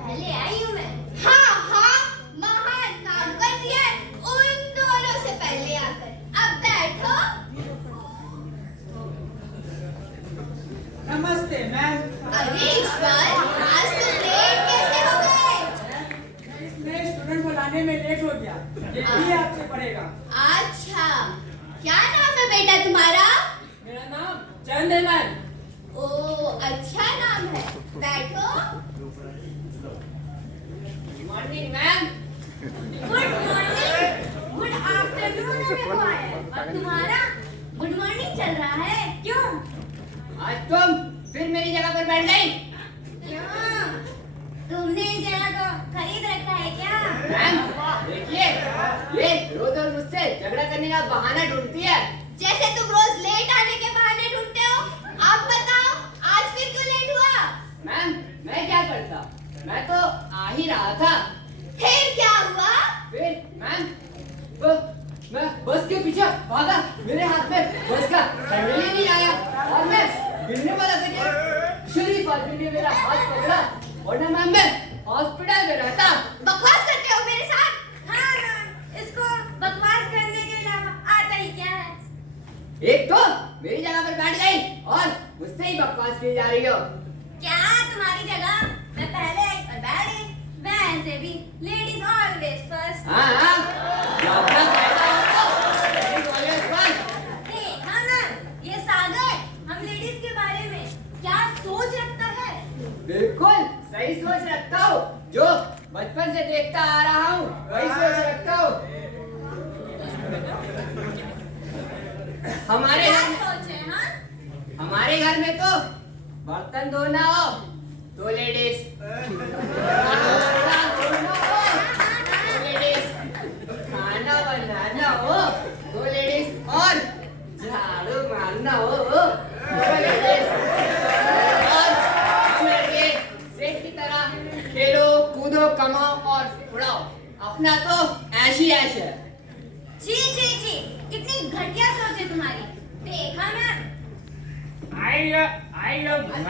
पहले आई हूँ मैं। हाँ हाँ, महान काम कर दिया उन दोनों से पहले आकर। अब बैठो। नमस्ते मैम। अरे ईश्वर, आज तुम लेट कैसे हो गए? इसमें स्टूडेंट को लाने में लेट हो गया, ये भी आपसे पड़ेगा। अच्छा, क्या नाम है बेटा तुम्हारा? मेरा नाम चंद है मैम। ओ, अच्छा नाम है। बैठो। Morning ma'am. Good morning, good afternoon में हुआ है और तुम्हारा गुड मॉर्निंग चल रहा है, क्यों? आज तुम फिर मेरी जगह पर बैठ गई। क्यों? तुमने इस जगह को खरीद रखा है क्या? मैम देखिए, ये रोज रोज मुझसे झगड़ा करने का बहाना ढूंढती है। जैसे तुम रोज लेट आने के बहाने ढूंढते हो। अब बताओ, आज फिर क्यों लेट हुआ? मैम मैं क्या करता, मैं तो आ ही रहा था। फिर क्या हुआ? फिर मैम मैं बस के पीछे भागा, मेरे हाथ में बस का हैंडल ही नहीं आया और मैं गिरने वाला था। शरीफ आदमी ने मेरा हाथ पकड़ा और ना मैम मैं हॉस्पिटल में रहता। बकवास करते हो मेरे साथ? हाँ ना, इसको बकवास करने के अलावा आता ही क्या है? एक तो मेरी जगह पर बैठ गई और मुझसे ही बकवास की जा रही हो। क्या तुम्हारी जगह? मैं पहले आई और बैठ गई। वैसे भी लेडीज ऑलवेज फर्स्ट। हाँ हाँ, जो अपना फायदा हो तो ladies always first। देखा ना, ये सागर हम लेडीज के बारे में क्या सोच रखता है? बिल्कुल सही सोच रखता हूँ, जो बचपन से देखता आ रहा हूँ वही सोच रखता हूँ। हमारे क्या घर में सोच है? हाँ, हमारे घर में तो बर्तन धोना हो तो लेडीज, खाना बनाना हो तो लेडीज और झाड़ू मारना हो तो लेडीज। और हम लड़के सेठ की तरह खेलो कूदो कमाओ और उड़ाओ, अपना तो ऐश ही ऐश है। जी जी जी, कितनी घटिया सोच है तुम्हारी। देखा ना, I love man.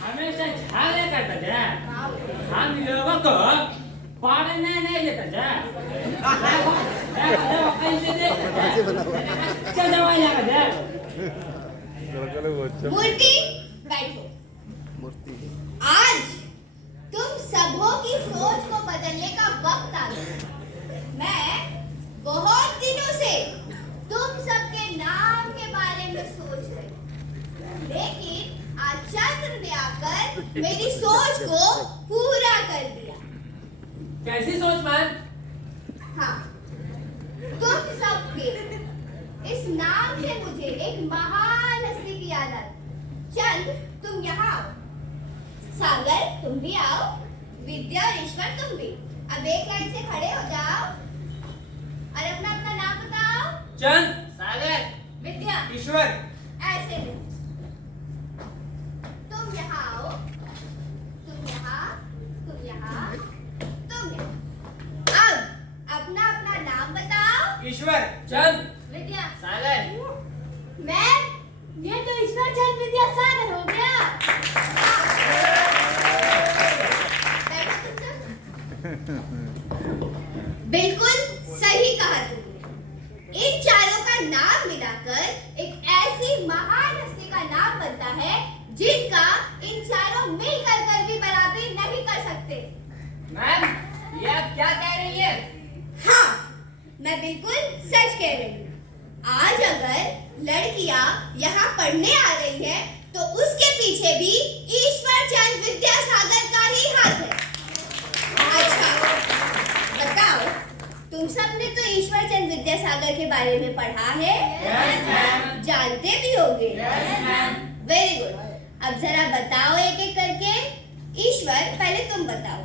हमेशा झगड़ा करता था। हम लोगों को पढ़ने नहीं देता था। क्या दवाई लगा था? मूर्ति बैठो। आज तुम सबों की सोच को बदलने का वक्त आ गया। मैं बहुत दिनों से तुम सबके नाम के बारे में सोच रही हूँ, लेकिन आज चंद्र ने आकर मेरी सोच को पूरा कर दिया। कैसी सोच मैम? हाँ, तुम सबके इस नाम से मुझे एक महान हस्ती की याद आती। चंद, तुम यहाँ आओ। सागर, तुम भी आओ। विद्या और ईश्वर, तुम भी। अब एक लाइन से खड़े हो जाओ और अपना अपना नाम बताओ। चंद, सागर, विद्या, ईश्वर। ऐसे नहीं। तुम यहाँ आओ, तुम यहाँ, तुम यहाँ, तुम यहाँ। अब अपना अपना नाम बताओ। ईश्वर, चंद, विद्या, सागर। मैं, ये तो ईश्वर चंद विद्या सागर हो गया। बैठो तुम सब। बिल्कुल सही कहा तुमने। इन चारों का नाम मिलाकर एक ऐसी महान हस्ती का नाम बनता है जिनका इन चारों मिलकर कर भी बराबरी नहीं कर सकते। मैम ये आप क्या कह रही है? हाँ, मैं बिल्कुल सच कह रही हूँ। आज अगर लड़कियां यहाँ पढ़ने आ रही हैं, तो उसके पीछे भी ईश्वर चंद विद्यासागर का ही हाथ है। अच्छा, बताओ, तुम सबने तो ईश्वर चंद विद्यासागर के बारे में पढ़ा है? Yes, ma'am. जानते भी होगे? Yes, ma'am. Very good. अब जरा बताओ एक एक करके। ईश्वर, पहले तुम बताओ।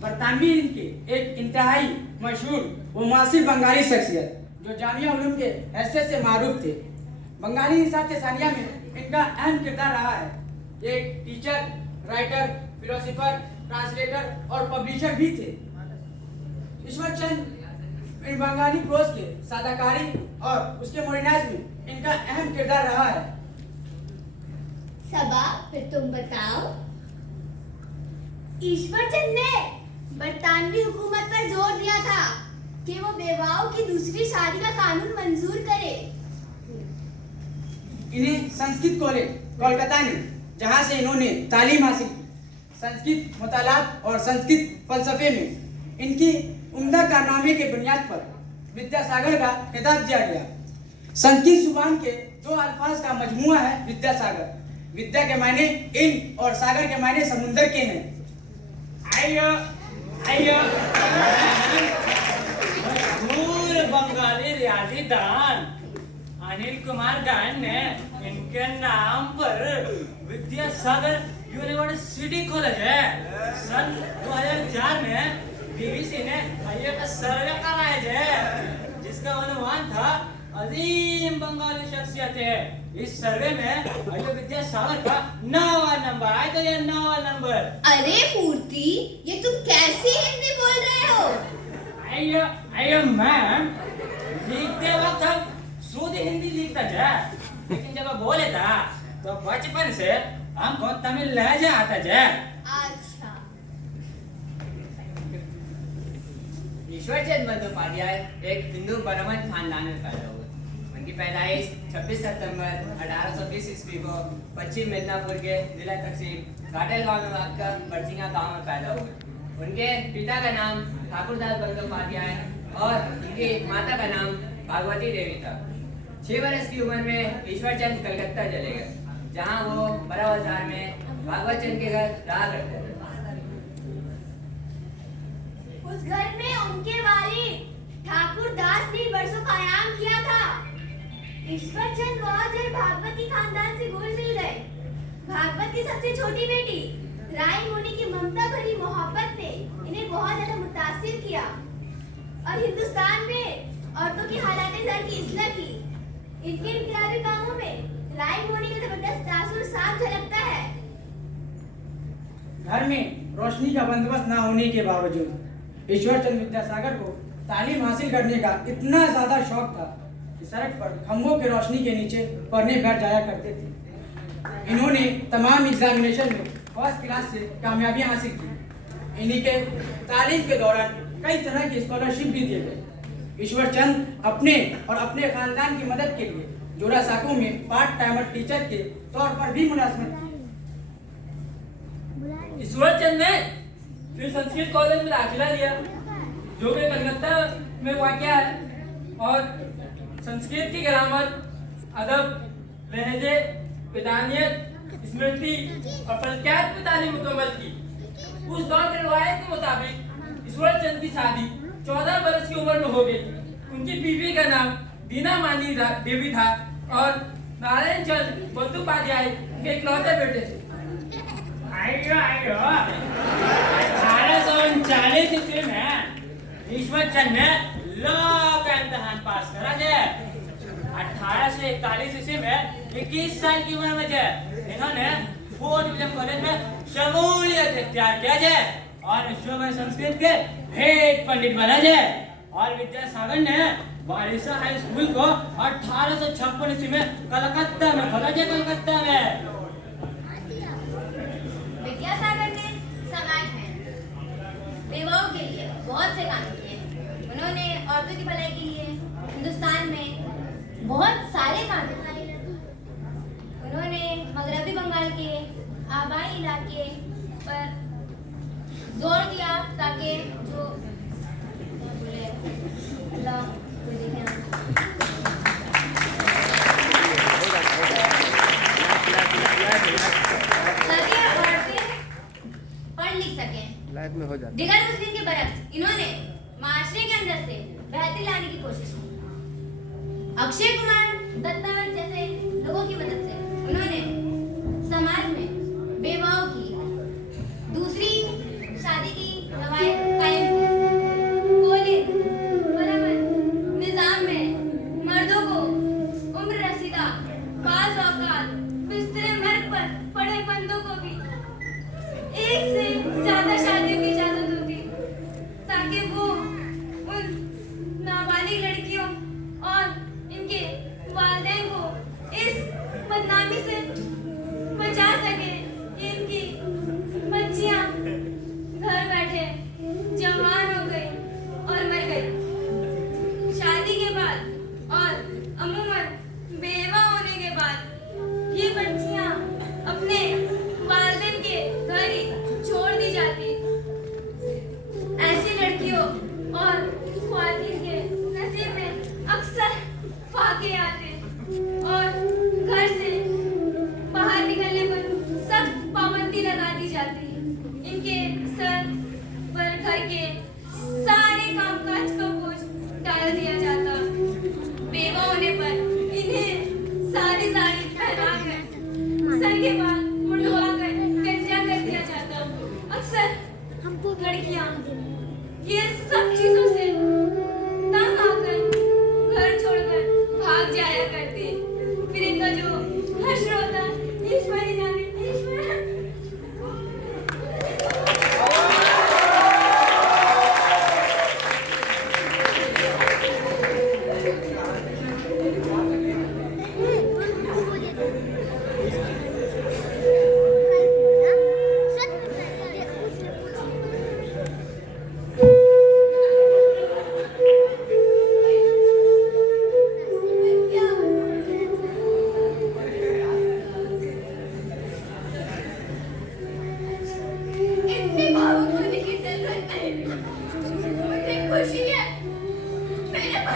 बरतानवी हिंद के एक इंतहाई मशहूर व मासिर बंगाली शख्सियत जो जामिया उलूम के हैसियत से मारूफ थे। बंगाली निसात सानिया में इनका अहम किरदार रहा है। एक टीचर, राइटर, फिलोसोफर, ट्रांसलेटर और पब्लिशर भी थे। ईश्वर चंद इन बंगाली प्रोज के सादाकारी और उसके मॉडर्नाइज में इनका अहम किरदार रहा है। सबा, फिर तुम बताओ। ईश्वरचंद ने बरतानवी हुकूमत पर जोर दिया था कि वो बेवाओं की दूसरी शादी का कानून मंजूर करे। इन्हें संस्कृत कॉलेज कोलकाता ने, जहां से इन्होंने तालीम हासिल की, संस्कृत मुतालात और संस्कृत फलसफे में इनकी उम्दा कारनामे के बुनियाद पर विद्यासागर का खिताब दिया गया। संस्कृत जुबान के दो अल्फाज का मजमुआ है विद्यासागर। विद्या के मायने इल्म और सागर के मायने समुंदर के हैं। आइयो आइयो मशहूर बंगाली रियाजीदान अनिल कुमार गान ने इनके नाम पर विद्यासागर यूनिवर्सिटी कॉलेज है। सन 2004 में बीबीसी ने एक सर्वे कराया है जिसका अनुमान था अजीम बंगाली शख्सियत है। इस सर्वे में अयो विद्यासागर का 9वां नंबर आया। तो ये 9वां नंबर। अरे मूर्ति, ये तुम कैसी हिंदी बोल रहे हो? आइयो आइयो मैम, लिखते वक्त हम शुद्ध हिंदी लिखता था, लेकिन जब बोले था तो बचपन से हमको तमिल लहजा आता था। अच्छा। ईश्वरचंद बंदोपाध्याय एक हिंदू ब्राह्मण खानदान में पैदा हुए। उनकी पैदाइश 26 सितंबर 1820 ईस्वी को पश्चिम मिदनापुर के जिला तहसील काटेल गांव में वाक़ा बरसिंगा गांव में पैदा हुए। उनके पिता का नाम ठाकुरदास बंदोपाध्याय और उनकी माता का नाम भागवती देवी था। 6 वर्ष की उम्र में ईश्वरचंद कलकत्ता चले गए, जहां वो बड़ा बाजार में भागवत चंद के घर रहा करते थे। उस घर में उनके वालिद ठाकुर दास ने बरसों कायम किया था। ईश्वरचंद बहुत जल्द भागवती खानदान से घुल मिल गए। भागवत की सबसे छोटी बेटी राय मुनि की ममता भरी मोहब्बत ने इन्हें बहुत ज्यादा मुतासिर किया और हिंदुस्तान में औरतों की हालात ज़र की इस्लाह की। इनके इनकलाबी कामों में राय मुनि का जबरदस्त तासुर साफ झलकता है। घर में रोशनी का बंदोबस्त न होने के बावजूद ईश्वरचंद विद्यासागर को तालीम हासिल करने का इतना ज्यादा शौक था कि सड़क पर खंभों की रोशनी के नीचे पढ़ने बैठ जाया करते थे। इन्होंने तमाम एग्जामिनेशन में फर्स्ट क्लास से कामयाबियां हासिल की। इन्हीं के तालीम के दौरान कई तरह की स्कॉलरशिप भी दिए गए। ईश्वरचंद अपने और अपने खानदान की मदद के लिए जोरासांको में पार्ट टाइमर टीचर के तौर पर भी मुलाजमत की। ईश्वरचंद ने फिर संस्कृत कॉलेज में दाखिला लिया, जो कि कलकत्ता में वाक़या है, और संस्कृत की ग्रामर, अदब, लहजे, विधानियत, स्मृति और फलकियात में तालीम मुकम्मल की। उस दौर की रिवायत के मुताबिक ईश्वरचंद की शादी 14 वर्ष की उम्र में हो गई। उनकी बीवी का नाम दीना मानी देवी था और नारायण चंद बंदोपाध्याय के इकलौते बेटे थे। आइयो आइयो 1839 ईस्वी में ईश्वरचंद ने लॉ का इम्तिहान पास करा है। 1841 ईस्वी में 21 साल की उम्र में इन्होंने फोर्ट विलियम कॉलेज में शमूलियत इख्तियार किया है और विश्व में संस्कृत के हेड पंडित बना है। और विद्यासागर ने बारिशा हाई स्कूल को 1856 ईस्वी में कलकत्ता में खोला है। कलकत्ता में विद्यासागर ने समाज में बेवाओं के लिए बहुत से काम किए। उन्होंने औरतों की भलाई के लिए हिंदुस्तान में बहुत सारे काम किए। उन्होंने मगरबी बंगाल के आबाई इलाके पर जोर दिया ताकि जो अल्लाह लाइफ में हो जाता है। दिगर मुस्लिम के बरक्स इन्होंने माशरे के अंदर से बेहतरी लाने की कोशिश की। अक्षय कुमार दत्ता जैसे लोगों की मदद से उन्होंने समाज में बेवाओं की दूसरी शादी की रवायत कायम की। कॉलेज निजाम में मर्दों को उम्र रसीदा बाज़ औकात बिस्तरे मर्द पर पड़े बंदों को भी एक से ज्यादा शादियों की इजाजत होती ताकि वो उन नाबालिग लड़कियों और इनके वालिदैन को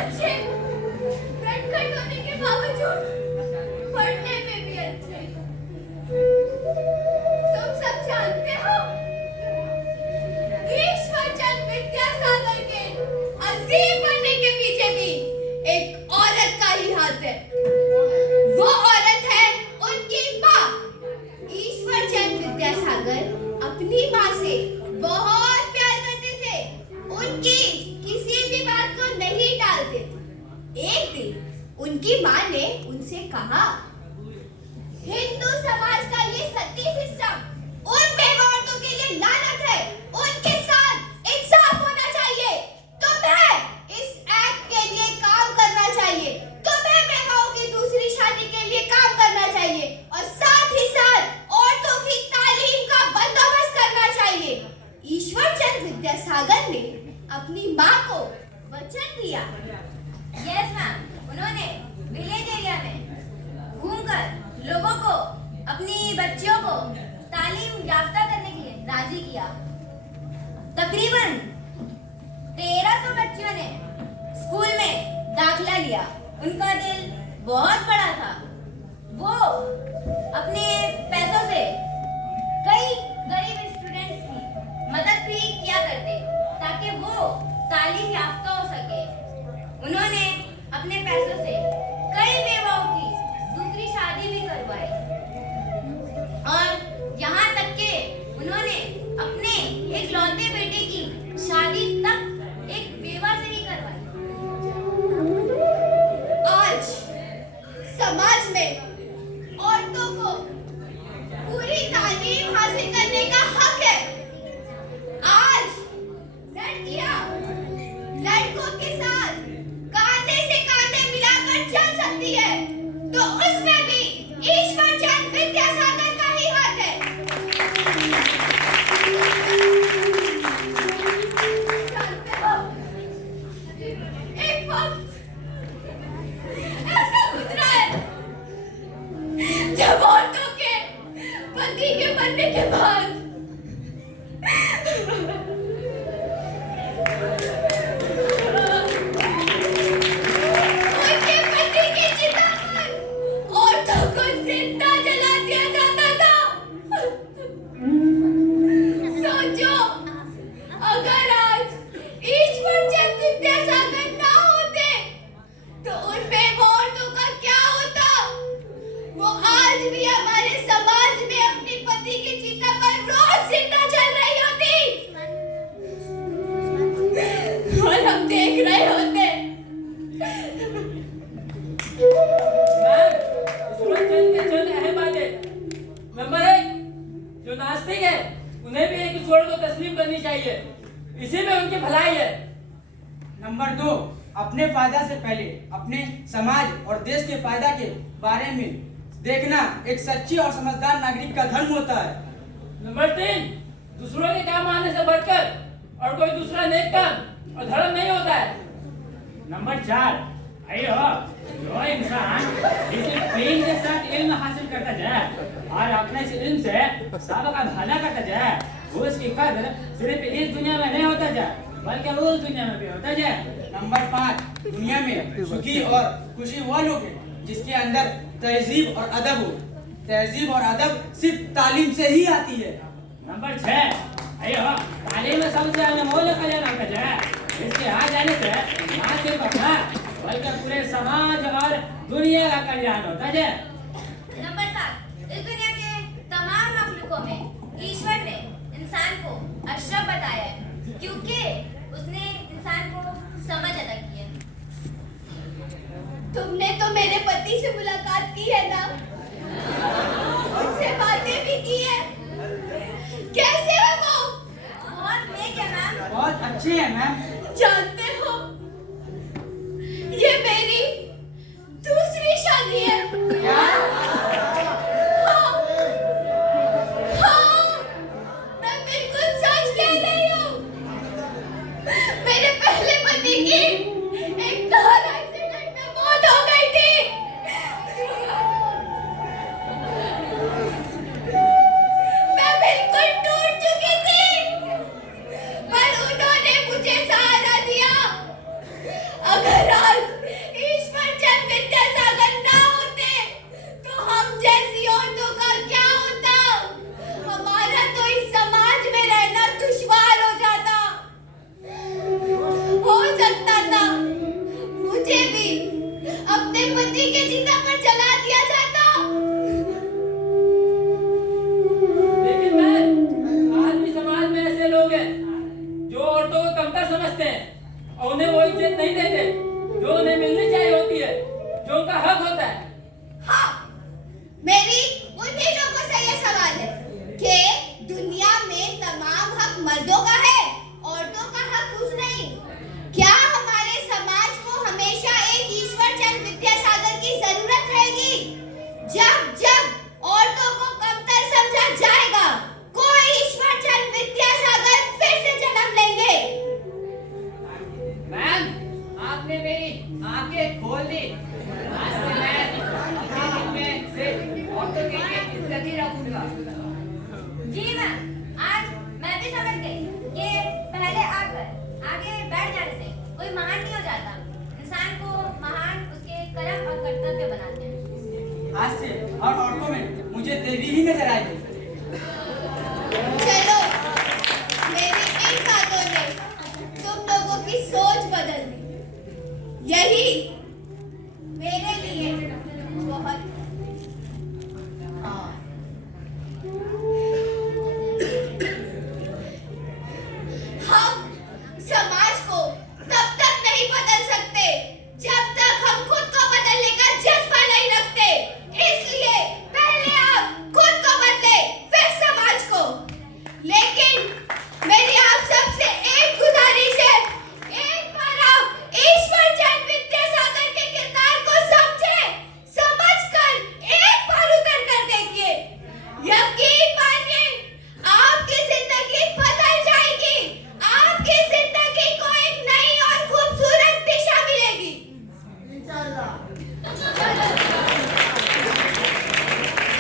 अच्छे, नटखट होने के बावजूद पढ़ने में भी अच्छे। तुम सब जानते हो, ईश्वरचंद विद्यासागर के अजीम बनने के पीछे भी एक औरत का ही हाथ है। वो औरत है उनकी माँ। ईश्वरचंद विद्यासागर अपनी माँ से बहुत प्यार करते थे, उनकी किसी भी बात को नहीं टालते थे। एक दिन उनकी माँ ने उनसे कहा, हिंदू समाज का ये सती सिस्टम उन बेवा औरतों के लिए लानत है, उनके साथ इंसाफ होना चाहिए। तुम्हें इस एक्ट के लिए काम करना चाहिए, तुम्हें बेवाओं की दूसरी शादी के लिए काम करना चाहिए और साथ ही साथ औरतों की तालीम का बंदोबस्त करना चाहिए। ईश्वरचंद विद्यासागर ने अपनी माँ को वचन दिया। यस मैम, उन्होंने विलेज एरिया में घूमकर लोगों को, अपनी बच्चियों को तालीम याफ्ता करने के लिए राजी किया। तकरीबन 1300 बच्चियों ने स्कूल में दाखिला लिया। उनका दिल बहुत बड़ा था। वो अपने पैसों से कई गरीब स्टूडेंट्स की मदद भी किया करते ताकि वो तालीम याफ्ता हो सके। उन्होंने अपने पैसों से कई बेवाओं की दूसरी शादी भी करवाई और यहाँ तक कि उन्होंने अपने एक लौते बेटे की शादी तक एक बेवा से ही करवाई। आज समाज में औरतों को पूरी तालीम हासिल करने का हक है। आज लड़कियां लड़कों के साथ कांधे से कांधे मिलाकर चल सकती है, तो उसमें भी ईश्वरचंद विद्यासागर का ही हाथ है। जानते हो, एक वक्त ऐसा गुजरा है जब औरतों के पति के मरने के बाद उनके पति की चिता पर औरतों को जिंदा जला दिया जाता था। सोचो, अगर आज ईश्वरचंद विद्यासागर ना होते तो उन बेवा औरतों का क्या होता? वो आज भी हमारे समाज में अपनी पति की चिता पर रोज जिंदा जल रही होती और हम देख रहे होते। मैम, ईश्वरचंद के चंद अहम बातें। नंबर 1, जो नास्तिक है उन्हें भी एक ईश्वर को तस्लीम करनी चाहिए, इसी में उनकी भलाई है। नंबर 2, अपने फायदा से पहले अपने समाज और देश के फायदा के बारे में देखना एक सच्ची और समझदार नागरिक का धर्म होता है। नंबर 3, दूसरों के काम आने से बढ़कर और कोई दूसरा नेक काम और धर्म नहीं होता है। नंबर 4, जो इंसान डिसिप्लिन के साथ इल्म हासिल करता जाए और अपने इस इल्म से सबका भला करता जाए, वो उसकी कदर सिर्फ इस दुनिया में नहीं होता जाए बल्कि उस दुनिया में भी होता जाए। नंबर 5, दुनिया में सुखी और खुशी वो लोग हैं जिसके अंदर तहजीब और अदब हो। तहजीब और अदब सिर्फ तालीम से ही आती है। नंबर 6, तालीम में सबसे अनमोल कल्याण होता जाए, इसके आ जाने से ना सिर्फ अपना बल्कि पूरे समाज और दुनिया का कल्याण होता जाए। नंबर 7, इस दुनिया के तमाम मखलूकों में ईश्वर ने इंसान को अशरफ बताया है क्योंकि उसने इंसान को समझ अदा की है। तुमने तो मेरे पति से मुलाकात की है ना, उनसे बातें भी की है। कैसे है वो? बहुत नेक है मैम। बहुत अच्छे हैं मैम। जानते हो, ये मेरी दूसरी शादी है। हाँ, मैं बिल्कुल सच कह रही हूँ। मेरे पहले पति की एक कार एक्सीडेंट में मौत हो गई थी। मैं बिल्कुल टूट चुकी थी, पर उन्होंने मुझे सहारा दिया जब जब औरतों को कमतर समझा जाएगा, कोई ईश्वरचंद विद्यासागर फिर से जन्म लेंगे। मैम, आपने मेरी आंखें खोल दी। आज से मैं अपने दिल में सिर्फ औरतों के लिए इज्जत ही रखूंगा। जी मैम, आज मैं भी समझ गई कि पहले आकर आगे बैठ जाने से कोई महान नहीं हो जाता। इंसान को महान उसके कर्म और कर्तव्य बनाते हैं। आज से हर औरतों में मुझे देवी ही नजर आएगी। चलो, मेरी इन बातों ने तुम लोगों की सोच बदल दी। यही मेरे लिए बहुत हम समाज को तब तक नहीं बदल सकते जब तक हम खुद को बदलने का जज्बा नहीं रखते। इसलिए पहले आप खुद को बदले, फिर समाज को। लेकिन मेरी आप सबसे एक गुजारिश है, एक बार आप ईश्वरचंद विद्यासागर के किरदार को समझें, समझकर एक बार उतर कर देखिए। यकीन मानिए, आपकी जिंदगी बदल जाएगी। आपकी जिंदगी को एक नई और खूबसूरत दिशा मिलेगी।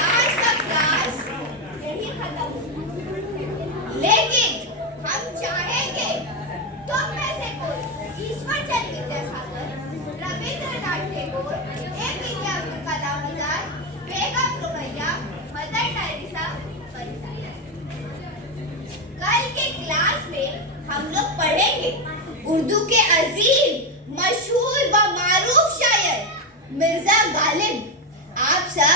आज का क्लास यही खत्म हुआ। लेकिन हम चाहेंगे तुम में से कोई ईश्वरचंद विद्यासागर, रविंद्रनाथ टैगोर, APJ अब्दुल कलाम आजाद, बेगम रुकैया, मदर टेरेसा बन जाए। कल के क्लास में हम लोग पढ़ेंगे उर्दू के अजीम, मशहूर व मारूफ शायर मिर्जा गालिब। आप सब